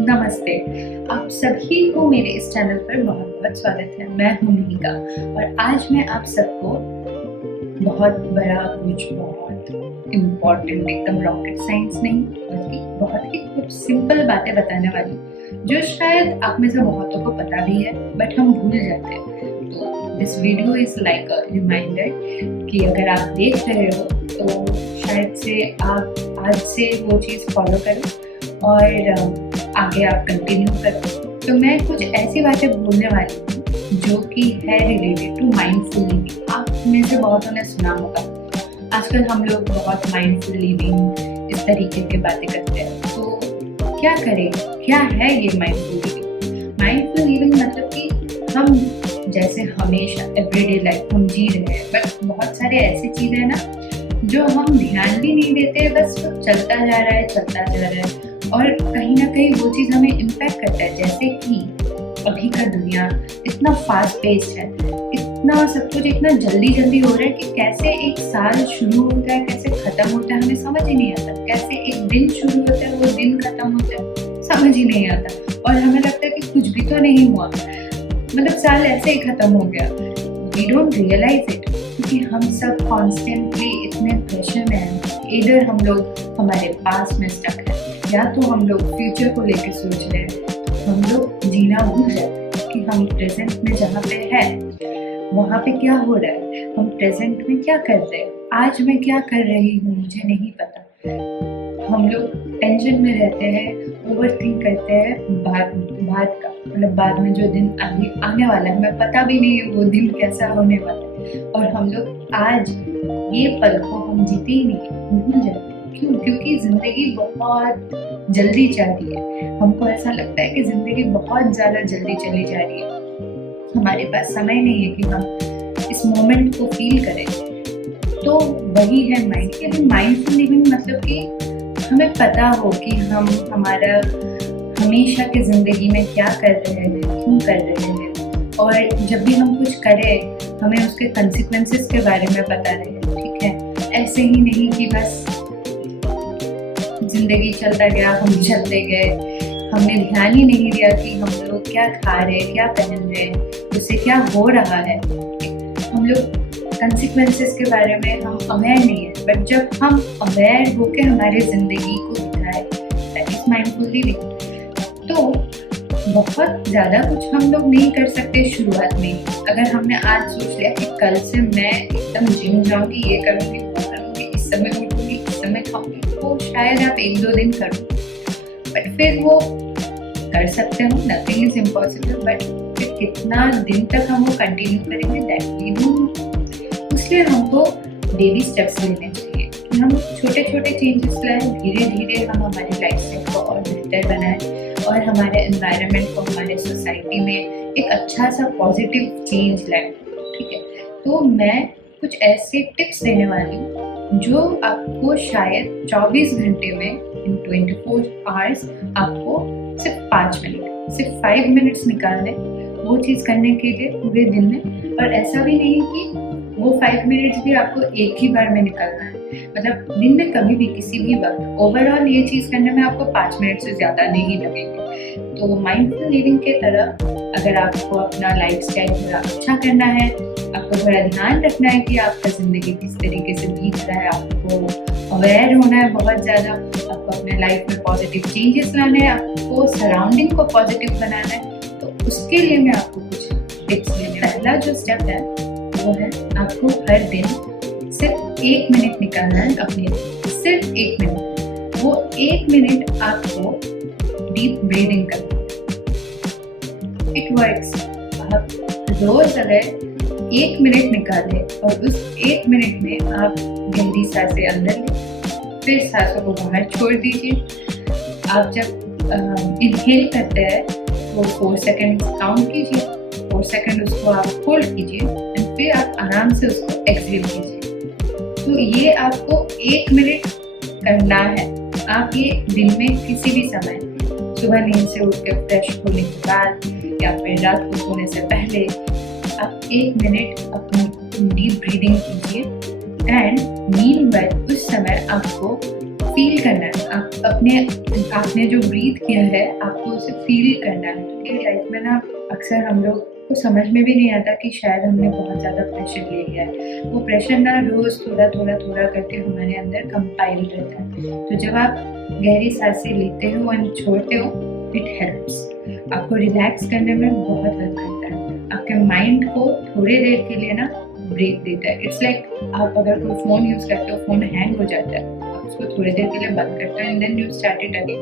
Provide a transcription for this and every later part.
नमस्ते। आप सभी को मेरे इस चैनल पर बहुत बहुत स्वागत है। मैं हूँ मिहिका और आज मैं आप सबको बहुत बड़ा बहुत इम्पोर्टेंट एकदम रॉकेट साइंस नहीं बल्कि बहुत ही कुछ सिंपल बातें बताने वाली जो शायद आप में से बहुतों को पता भी है बट हम भूल जाते हैं। तो this video is like a reminder कि अगर आप देख रहे हो तो शायद से आप आज से वो चीज़ फॉलो करें और आगे आप कंटिन्यू करें। तो मैं कुछ ऐसी बातें बोलने वाली हूँ जो कि है रिलेटेड टू माइंडफुल लिविंग। आप में से बहुतों ने सुना होगा आजकल हम लोग बहुत माइंडफुल लिविंग इस तरीके की बातें करते हैं। तो क्या करें, क्या है ये माइंडफुल लिविंग? माइंडफुल लिविंग मतलब कि हम जैसे हमेशा एवरीडे लाइफ हम जी रहे हैं बट बहुत सारे ऐसी चीज़ें हैं ना जो हम ध्यान भी नहीं देते, बस चलता जा रहा है और कहीं ना कहीं वो चीज़ हमें इम्पैक्ट करता है। जैसे कि अभी का दुनिया इतना फास्ट पेस्ड है, इतना सब कुछ इतना जल्दी हो रहा है कि कैसे एक साल शुरू होता है, कैसे खत्म होता है हमें समझ ही नहीं आता। कैसे एक दिन शुरू होता है वो दिन खत्म होता है समझ ही नहीं आता और हमें लगता है कि कुछ भी तो नहीं हुआ, मतलब साल ऐसे ही खत्म हो गया। वी डोंट रियलाइज इट क्योंकि हम सब कॉन्स्टेंटली इतने प्रेशर में हैं। इधर हम लोग हमारे पास में स्टक है या तो हम लोग फ्यूचर को लेके सोच रहे हैं। हम लोग जीना भूल जाते हैं कि हम प्रेजेंट में जहाँ पे है वहाँ पे क्या हो रहा है, हम प्रेजेंट में क्या कर रहे हैं, आज मैं क्या कर रही हूँ मुझे नहीं पता। हम लोग टेंशन में रहते हैं, ओवर थिंक करते हैं बाद का, मतलब बाद में जो दिन अभी आने वाला है हमें पता भी नहीं है वो दिन कैसा होने वाला है और हम लोग आज ये पल को हम जीते ही नहीं, भूल जाते। क्यों? क्योंकि जिंदगी बहुत जल्दी चल रही है। हमको ऐसा लगता है कि जिंदगी बहुत ज़्यादा जल्दी चली जा रही है, हमारे पास समय नहीं है कि हम इस मोमेंट को फील करें। तो वही है माइंड कि माइंडफुल लिविंग मतलब कि हमें पता हो कि हम हमारा हमेशा की ज़िंदगी में क्या कर रहे हैं, क्यों कर रहे हैं और जब भी हम कुछ करें हमें उसके कंसिक्वेंसेस के बारे में पता रहे। ठीक है, ऐसे ही नहीं कि बस जिंदगी चलता गया, हम चलते गए, हमने ध्यान ही नहीं दिया कि हम लोग क्या खा रहे हैं, क्या पहन रहे हैं, उससे क्या हो रहा है। हम लोग कंसिक्वेंसेस के बारे में हम अवेयर नहीं है बट जब हम अवेयर होकर हमारे ज़िंदगी को बिताए दैट इज माइंडफुल लिविंग। तो बहुत ज़्यादा कुछ हम लोग नहीं कर सकते शुरुआत में। अगर हमने आज सोच लिया कि कल से मैं एकदम जिम जाऊँगी, ये करूँगी वो करूँगी, इस समय उठूँगी, इस समय खाऊँगी, तो शायद आप 1-2 दिन करो बट फिर वो कर सकते हो, नथिंग इज इम्पॉसिबल। बट फिर कितना दिन तक हम वो कंटिन्यू करेंगे दैट वी डोंट नो। इसलिए हमको बेबी स्टेप्स लेने चाहिए कि हम छोटे छोटे चेंजेस लाएं, धीरे धीरे हम हमारी लाइफस्टाइल को और बेहतर बनाएं और हमारे एनवायरनमेंट को, हमारे सोसाइटी में एक अच्छा सा पॉजिटिव चेंज लाएं। ठीक है, तो मैं कुछ ऐसे टिप्स देने वाली हूँ जो आपको शायद 24 घंटे में इन 24 आवर्स आपको सिर्फ 5 मिनट, सिर्फ 5 मिनट्स निकालने वो चीज़ करने के लिए पूरे दिन में। और ऐसा भी नहीं कि वो 5 मिनट्स भी आपको एक ही बार में निकालना है, मतलब दिन में कभी भी किसी भी वक्त ओवरऑल ये चीज़ करने में आपको 5 मिनट से ज़्यादा नहीं लगेंगे। तो माइंडफुल लिविंग के तरह अगर आपको अपना लाइफस्टाइल थोड़ा अच्छा करना है, आपको थोड़ा ध्यान रखना है कि आपका ज़िंदगी किस तरीके से बीत रहा है, आपको अवेयर होना है बहुत ज़्यादा, आपको अपने लाइफ में पॉजिटिव चेंजेस लाने हैं, आपको सराउंडिंग को पॉजिटिव बनाना है, तो उसके लिए मैं आपको कुछ टिप्स देने। पहला जो स्टेप है वो है आपको हर दिन सिर्फ 1 मिनट निकालना है अपने लिए, सिर्फ 1 मिनट। वो 1 मिनट आपको डीप ब्रीदिंग करना है। It works. आप रोज अगर 1 मिनट निकालें और उस 1 मिनट में आप गहरी सांसें अंदर लें, फिर सांसों को बाहर छोड़ दीजिए। आप जब इनहेल करते हैं वो 4 सेकेंड काउंट कीजिए, 4 सेकेंड उसको आप होल्ड कीजिए एंड फिर आप आराम से उसको एक्सहेल कीजिए। तो ये आपको 1 मिनट करना है। आप ये दिन में किसी भी समय, सुबह नींद से उठ के फ्रेश होने के बाद या फिर रात को सोने से पहले आप 1 मिनट अपनी डीप ब्रीदिंग कीजिए एंड मीनवाइल उस समय आपको फील करना है। आपने जो ब्रीथ किया है आपको उसे फील करना है। क्योंकि लाइफ में ना अक्सर हम लोग को समझ में भी नहीं आता कि शायद हमने बहुत ज़्यादा प्रेशर ले लिया है। वो प्रेशर ना रोज़ थोड़ा थोड़ा थोड़ा करके हमारे अंदर कंपाइल रहता है। तो जब आप गहरी सांसें लेते हो और छोड़ते हो, इट हेल्प्स आपको रिलैक्स करने में बहुत हेल्प करता है। आपके माइंड को थोड़ी देर के लिए ना ब्रेक देता है। इट्स लाइक आप अगर कोई फ़ोन यूज़ करते हो, फ़ोन हैंग हो जाता है, आप उसको थोड़ी देर के लिए बंद करते हो and then you start it again,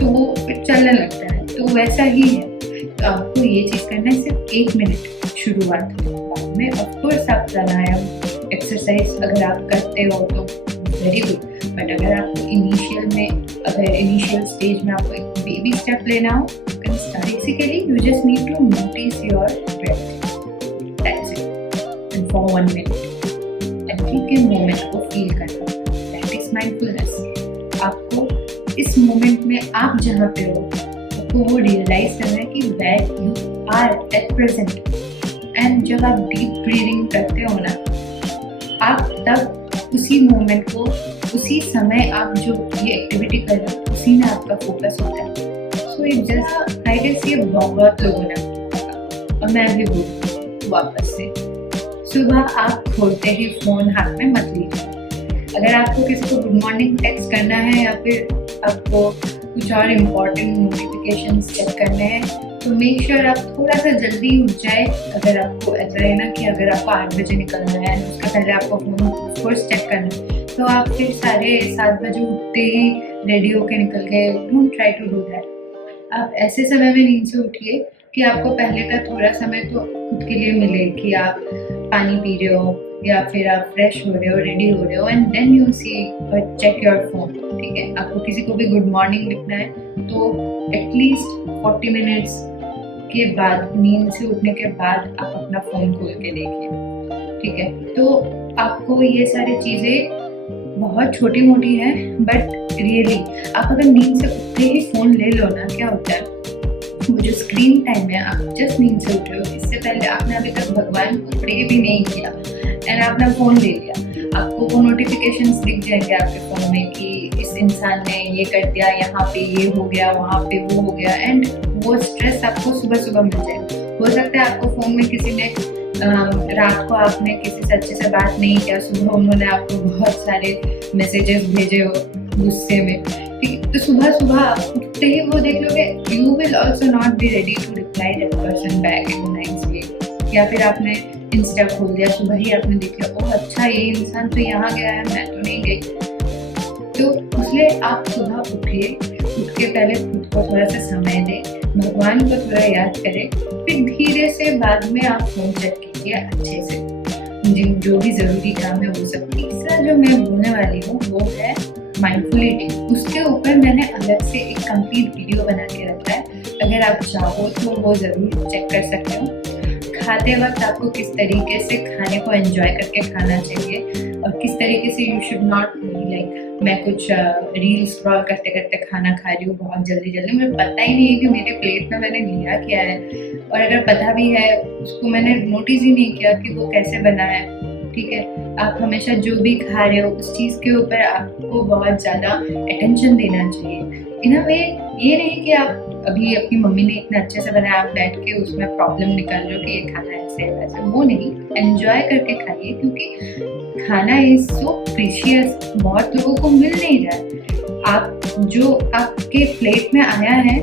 तो वो फिर चलने लगता है। तो वैसा ही है। तो आपको ये चीज़ करना है सिर्फ 1 मिनट शुरुआत में। बाद में ऑफकोर्स आप प्राणायाम एक्सरसाइज अगर आप करते हो तो वेरी गुड, बट अगर आपको इनिशियल स्टेज में आपको एक बेबी स्टेप लेना हो, basically you just need to notice your breath, that's it, and for 1 minute अभी के मोमेंट को फील करना, दैट इज माइंडफुलनेस। आपको इस मोमेंट में आप जहाँ पे हो आपको वो रियलाइज करना है कि where you are at present. And जब आप डीप ब्रीदिंग करते हो ना, आप तब उसी मोमेंट को, उसी समय आप जो ये एक्टिविटी कर रहे हो उसी में आपका फोकस होता है। So it just I guess ये बहुत लोगों ने और मैं भी बोलूँ वापस से, सुबह आप खोलते ही फ़ोन हाथ में मत लीजिए। अगर आपको किसी को गुड मॉर्निंग टेक्स्ट करना है या फिर आपको कुछ और इम्पोर्टेंट नोटिफिकेशंस चेक करने हैं तो मेक श्योर आप थोड़ा सा जल्दी उठ जाए। अगर आपको ऐसा है ना कि अगर आपको 8 बजे निकलना है, उसका पहले आपको फ़ोन फर्स्ट चेक करना है, तो आप फिर 7:30 बजे उठते ही रेडी होके निकल गए। Don't try to do that. आप ऐसे समय में नींद से उठिए कि आपको पहले का थोड़ा समय तो खुद के लिए मिले, कि आप पानी पी रहे हो या फिर आप फ्रेश हो रहे हो, रेडी हो रहे हो, and then you see check your phone. ठीक है, आपको किसी को भी गुड मॉर्निंग लिखना है तो एटलीस्ट 40 मिनट्स के बाद, नींद से उठने के बाद आप अपना फ़ोन खोल के देखिए। ठीक है, तो आपको ये सारी चीज़ें बहुत छोटी मोटी हैं, बट रियली आप अगर नींद से उठते ही फ़ोन ले लो ना, क्या होता है वो जो स्क्रीन टाइम है, आप जस्ट नींद से उठ रहे हो, इससे पहले आपने अभी तक भगवान को प्रे भी नहीं किया एंड आपने फ़ोन ले लिया, आपको वो नोटिफिकेशंस दिख जाएंगे आपके फ़ोन में कि इस इंसान ने ये कर दिया, यहाँ पे ये हो गया, वहाँ पे वो हो गया, एंड वो स्ट्रेस आपको सुबह सुबह मिल जाएगा। हो सकता है आपको फ़ोन में किसी ने रात को आपने किसी से अच्छे से बात नहीं किया, सुबह उन्होंने आपको बहुत सारे मैसेजेस भेजे हो गुस्से में, ठीक, तो सुबह सुबह आप उठते ही वो देख लोगे, you will also not be ready to reply that person back in the next way. या फिर आपने इंस्टा खोल दिया, सुबह ही आपने देखा, ओह अच्छा ये इंसान तो यहाँ गया है, मैं तो नहीं गई। तो इसलिए आप सुबह उठिए, उठ के पहले खुद को थोड़ा सा समय दें, भगवान को थोड़ा याद करें, फिर धीरे से बाद में आप फोन चेक कीजिए अच्छे से, जो भी ज़रूरी काम है वो सब। तीसरा जो मैं बोलने वाली हूँ वो है माइंडफुल ईटिंग। उसके ऊपर मैंने अलग से एक कंप्लीट वीडियो बना के रखा है, अगर आप चाहो तो वो ज़रूर चेक कर सकते हो। खाते वक्त आपको किस तरीके से खाने को एंजॉय करके खाना चाहिए और किस तरीके से यू शुड नॉट लाइक, मैं कुछ रील स्क्रॉल करते करते खाना खा रही हूँ बहुत जल्दी जल्दी, मुझे पता ही नहीं है कि मेरे प्लेट में मैंने लिया क्या है, और अगर पता भी है उसको मैंने नोटिस ही नहीं किया कि वो कैसे बना है। ठीक है, आप हमेशा जो भी खा रहे हो उस चीज़ के ऊपर आपको बहुत ज़्यादा अटेंशन देना चाहिए। इन अ वे ये नहीं कि आप अभी अपनी मम्मी ने इतना अच्छे से बनाया, आप बैठ के उसमें प्रॉब्लम निकाल रहे हो कि ये खाना ऐसे है वैसे, वो नहीं, एंजॉय करके खाइए, क्योंकि खाना इज सो प्रीशियस, बहुत लोगों को मिल नहीं रहा है। आप जो आपके प्लेट में आया है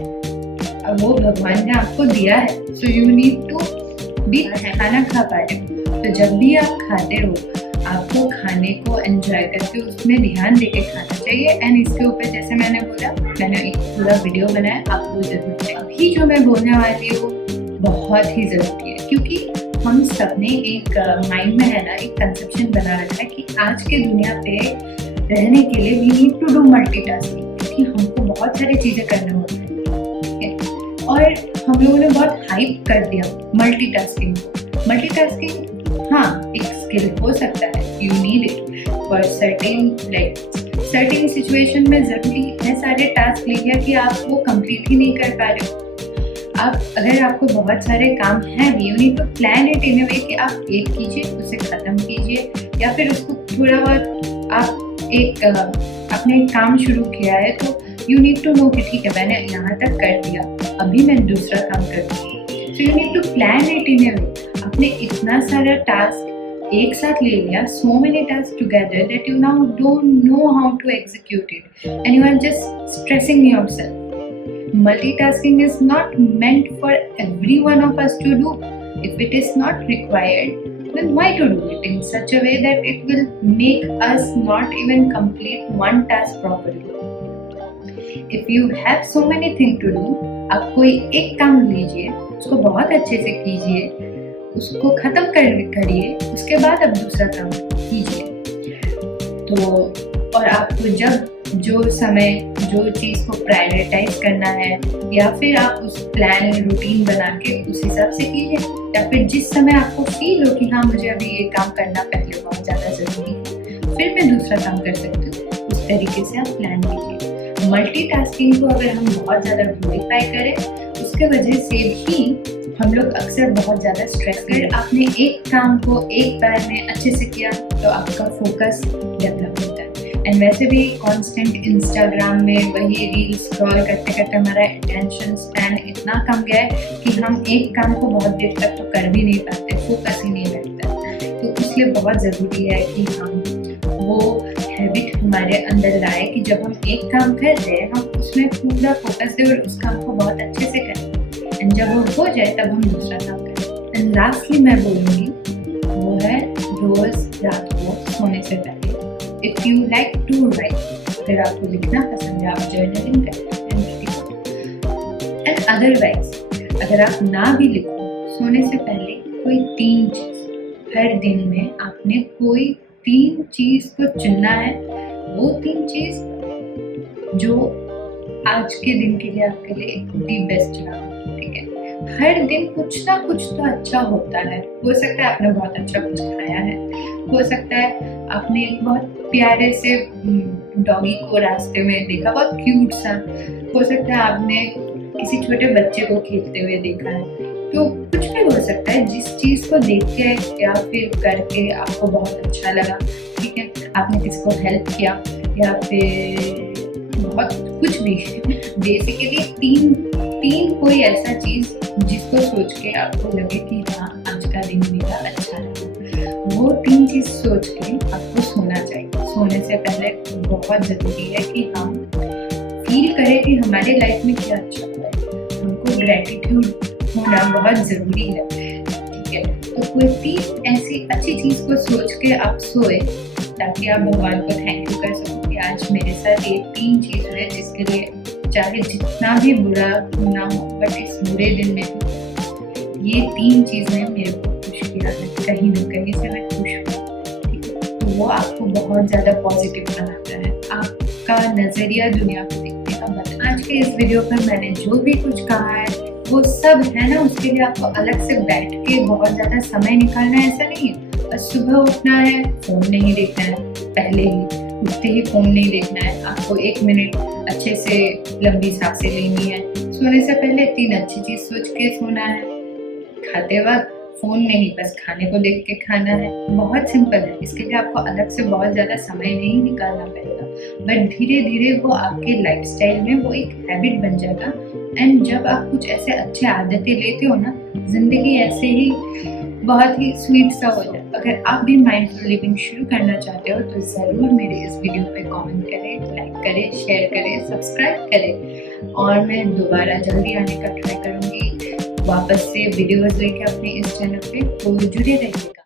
वो भगवान ने आपको दिया है, सो यू नीड टू भी खाना खा पा रहे हो। तो जब भी आप खाते हो आपको खाने को एंजॉय करके उसमें ध्यान देके खाना चाहिए। एंड इसके ऊपर जैसे मैंने बोला, मैंने एक पूरा वीडियो बनाया, आप वो जरूर चेक। अभी जो मैं बोलने वाली हूँ बहुत ही ज़रूरी है, क्योंकि हम सब ने एक माइंड में है ना एक कंसेप्शन बना रखा है कि आज के दुनिया पे रहने के लिए we need to do multitasking, क्योंकि हमको बहुत सारी चीज़ें करने होती हैं। और हम लोगों ने बहुत हाइप कर दिया मल्टीटास्किंग को। मल्टीटास्किंग हाँ एक स्किल हो सकता है, you need it for certain situation में ज़रूरी है सारे टास्क लिया कि आप वो कंप्लीट ही नहीं कर पा रहे हो। आप अगर आपको बहुत सारे काम हैं, you need to plan it in a way कि आप एक कीजिए, उसे ख़त्म कीजिए, या फिर उसको थोड़ा बहुत आप एक आपने एक काम शुरू किया है तो यू नीड टू नो कि ठीक है मैंने यहाँ तक कर दिया, अभी मैं दूसरा काम करूँगी। So you need to plan it in a way. आपने इतना सारा टास्क एक साथ ले लिया, so many task together that you now don't know how to execute it and you are just stressing yourself. Multitasking is not meant for every one of us to do. If it is not required, then why to do it in such a way that it will make us not even complete one task properly? If you have so many things to do, आप कोई एक काम लीजिए, उसको बहुत अच्छे से कीजिए, उसको खत्म करिए, उसके बाद आप दूसरा काम कीजिए। तो और आपको जब जो समय जो चीज़ को प्रायोरिटाइज करना है या फिर आप उस प्लान रूटीन बना के उस हिसाब से कीजिए, या फिर जिस समय आपको फील हो कि हाँ मुझे अभी ये काम करना पहले बहुत ज़्यादा ज़रूरी है, फिर मैं दूसरा काम कर सकती हूँ, उस तरीके से आप प्लान कीजिए। मल्टीटास्किंग को अगर हम बहुत ज़्यादा ग्लोरीफाई करें, उसके वजह से भी हम लोग अक्सर बहुत ज़्यादा स्ट्रेस। अगर आपने एक काम को एक बार में अच्छे से किया तो आपका फोकस डेवलप होता है। एंड वैसे भी कांस्टेंट इंस्टाग्राम में वही रील स्क्रॉल करते करते हमारा अटेंशन स्पैन इतना कम गया है कि हम एक काम को बहुत देर तक तो कर भी नहीं पाते, फोकस ही नहीं बैठता। तो इसलिए बहुत ज़रूरी है कि हम वो हैबिट हमारे अंदर लाए कि जब हम एक काम कर रहे हैं हम उसमें पूरा फोकस दें और उस काम को बहुत अच्छे से करें, एंड जब वो हो जाए तब हम दूसरा काम करें। एंड लास्टली मैं बोलूँगी वो है रोज़ रात को सोने से पहले if you like to write, अगर आपको लिखना पसंद है आप जर्नलिंग करें एंड अदरवाइज अगर आप ना भी लिखो, सोने से पहले कोई 3 चीज़ हर दिन में आपने कोई 3 चीज़ को चुनना है। वो 3 चीज़ जो आज के दिन के लिए आपके लिए दी बेस्ट रहा, ठीक है। हर दिन कुछ ना कुछ तो अच्छा होता है। हो सकता है आपने बहुत अच्छा कुछ खाया है, हो सकता है आपने एक बहुत प्यारे से डॉगी को रास्ते में देखा, बहुत क्यूट सा। हो सकता है आपने किसी छोटे बच्चे को खेलते हुए देखा है। तो कुछ भी हो सकता है, जिस चीज़ को देख के या फिर करके आपको बहुत अच्छा लगा, ठीक है। आपने किसी को हेल्प किया या फिर बहुत कुछ भी बेसिकली तीन कोई ऐसा चीज़ जिसको सोच के आपको लगे कि हाँ आज का दिन मेरा अच्छा रहा, वो 3 चीज़ सोच के आपको सोना चाहिए। सोने से पहले बहुत ज़रूरी है कि हम फील करें कि हमारे लाइफ में क्या अच्छा हुआ है। हमको ग्रैटिट्यूड होना बहुत ज़रूरी है, ठीक है। तो कोई 3 ऐसी अच्छी चीज़ को सोच के आप सोए ताकि आप भगवान को थैंक यू कर सको कि आज मेरे साथ ये 3 चीज़ हुए जिसके लिए चाहे जितना भी बुरा ना हो, बट इस बुरे दिन में ये 3 चीज़ें मेरे को खुश किया है, कहीं ना कहीं से मैं खुश हूँ, ठीक है। तो वो आपको बहुत ज़्यादा पॉजिटिव बनाता है, आपका नज़रिया दुनिया को देखने का बदल। आज के इस वीडियो पर मैंने जो भी कुछ कहा है वो सब है ना, उसके लिए आपको अलग से बैठ के बहुत ज़्यादा समय निकालना है ऐसा नहीं है। बस सुबह उठना है, फ़ोन नहीं देखना है, पहले ही उठते ही फ़ोन नहीं देखना है। आपको 1 मिनट अच्छे से लंबी सांसें लेनी है। सोने से पहले 3 अच्छी चीज़ सोच के सोना है। खाते वक्त फ़ोन नहीं, बस खाने को देख के खाना है। बहुत सिंपल है, इसके लिए आपको अलग से बहुत ज़्यादा समय नहीं निकालना पड़ेगा, बट धीरे धीरे वो आपके लाइफस्टाइल में वो एक हैबिट बन जाएगा। एंड जब आप कुछ ऐसे अच्छे आदतें लेते हो ना, ज़िंदगी ऐसे ही बहुत ही स्वीट सा हो जाए। अगर आप भी माइंडफुल लिविंग शुरू करना चाहते हो तो ज़रूर मेरे इस वीडियो पे कमेंट करें, लाइक करें, शेयर करें, सब्सक्राइब करें, और मैं दोबारा जल्दी आने का ट्राई करूँगी वापस से वीडियोज़ लेके अपने इस चैनल पे। तो जुड़े रहिएगा।